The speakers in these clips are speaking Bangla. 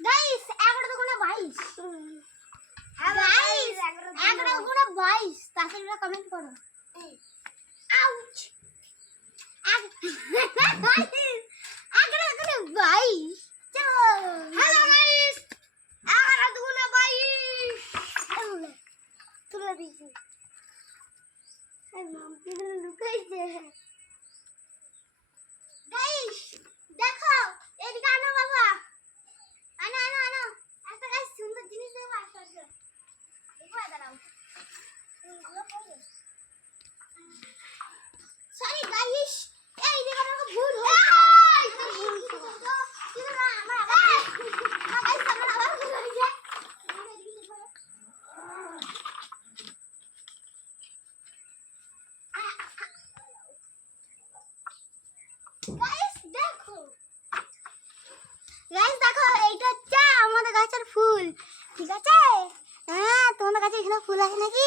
গাইস এগারো দুগুণে বাইশ। গাইস এগারো দুগুণে বাইশ। তাছাড়া কমেন্ট করো। আউচ এগারো দুগুণে বাইশ। চলো। হ্যালো গাইস এগারো দুগুণে বাইশ। তুলে দিয়েছি। লুকাইছে। গাইস দেখো এদিকে আনো বাবা। আনো আনো গাছ সুন্দর জিনিস দেবো দেখো সরি গাইস এই দিকে তোমাদের কাছে এখানে ফুল আছে নাকি?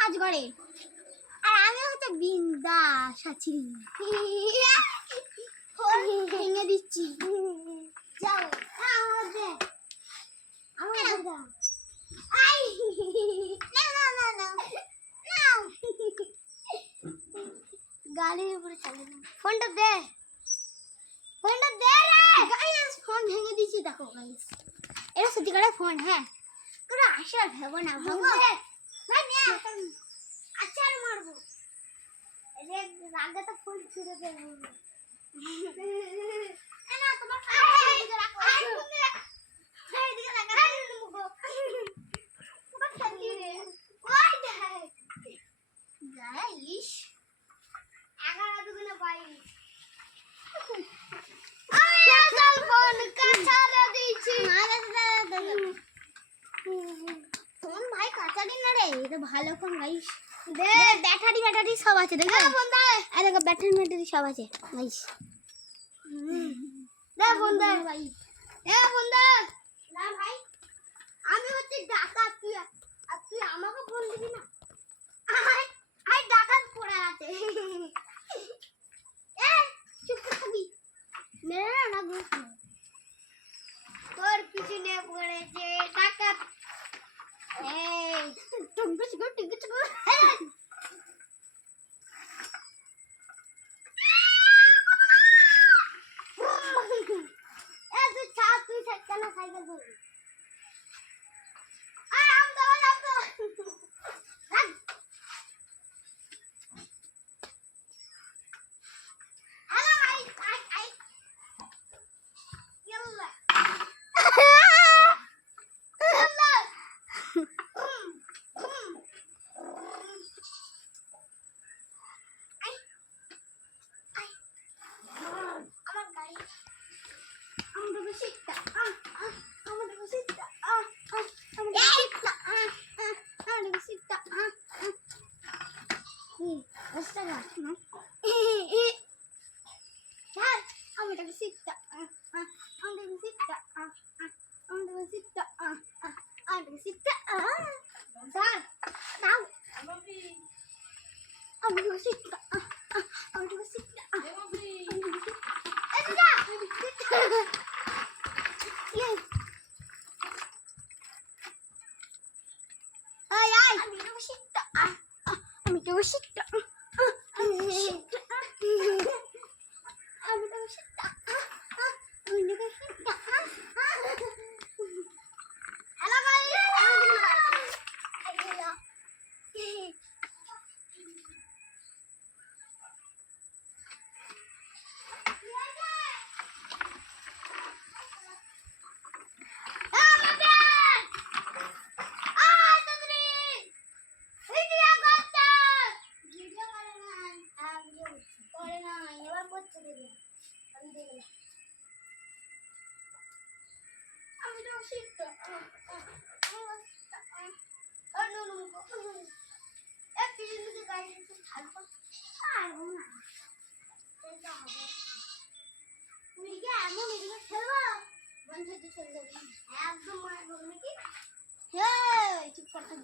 কাজ করে। আর আমি হচ্ছে বিন্দা আছি ফোন ভেঙে দিচ্ছি যাও আমার দে আমার দাও আই না না না না নাও গাড়ির উপরে চালে না ফোনটা দে ফোনটা দে রে গাইস ফোন ভেঙে দিয়েছি দেখো গাইস এটা সত্যিকারের ফোন হ্যাঁ। কোনো আশা ভেবো না ভাবো। আচ্ছা আর মারবো। রে রাগে তো ফুল ছুড়ে দেবো এ না তোমার ফোন এদিকে রাখো। এদিকে রাখো। তোমার সাথী রে ওই দেখ। গাইস এগারো দুগুণে বাইশ আমি আসল ফোন কাছাড়ে দিয়েছি ফোন ভাই কাছাড়ি না রে এটা ভালো ফোন গাইস দে ব্যাটারি ব্যাটারি সব আছে দেখো দে আর দেখো ব্যাটারি ব্যাটারি সব আছে গাইস দে ফোন দে ভাই এ ফোন দে না ভাই আমি হচ্ছে ডাকাত sitta, om du vill sitta, om du vill sitta, om du vill sitta, där, där. Om du vill sitta, om du vill sitta, om du vill sitta. Är det där? Sitta! Yes. Aj, aj! Om du vill sitta, om du vill sitta. একদম মনে করবে কি হ্যাঁ চুপ করতে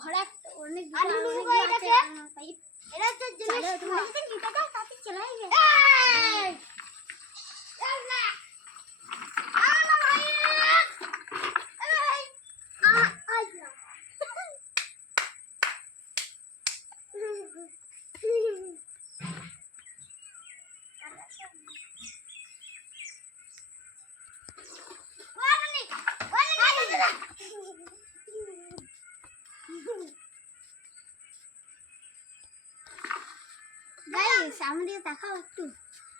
ঘরে অনেক আমি নুনু ভাই এটাকে এটা যে জিনিস চলে গেছে সামনে দিকে দেখাও একটু।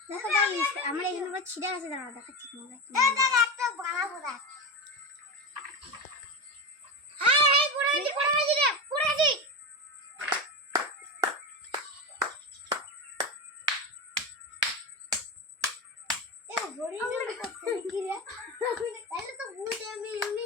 দেখো গাইস আমরা এখানে পুরো ছিঁড়ে গেছে দাঁড়াও দেখাচ্ছি তোমাদের। একটা বানা খোদা তাহলে তো বুঝতে আমি এমনি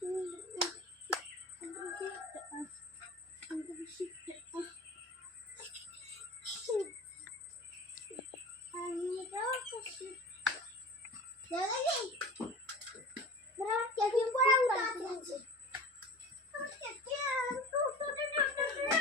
Berapa jadi kurang berapa?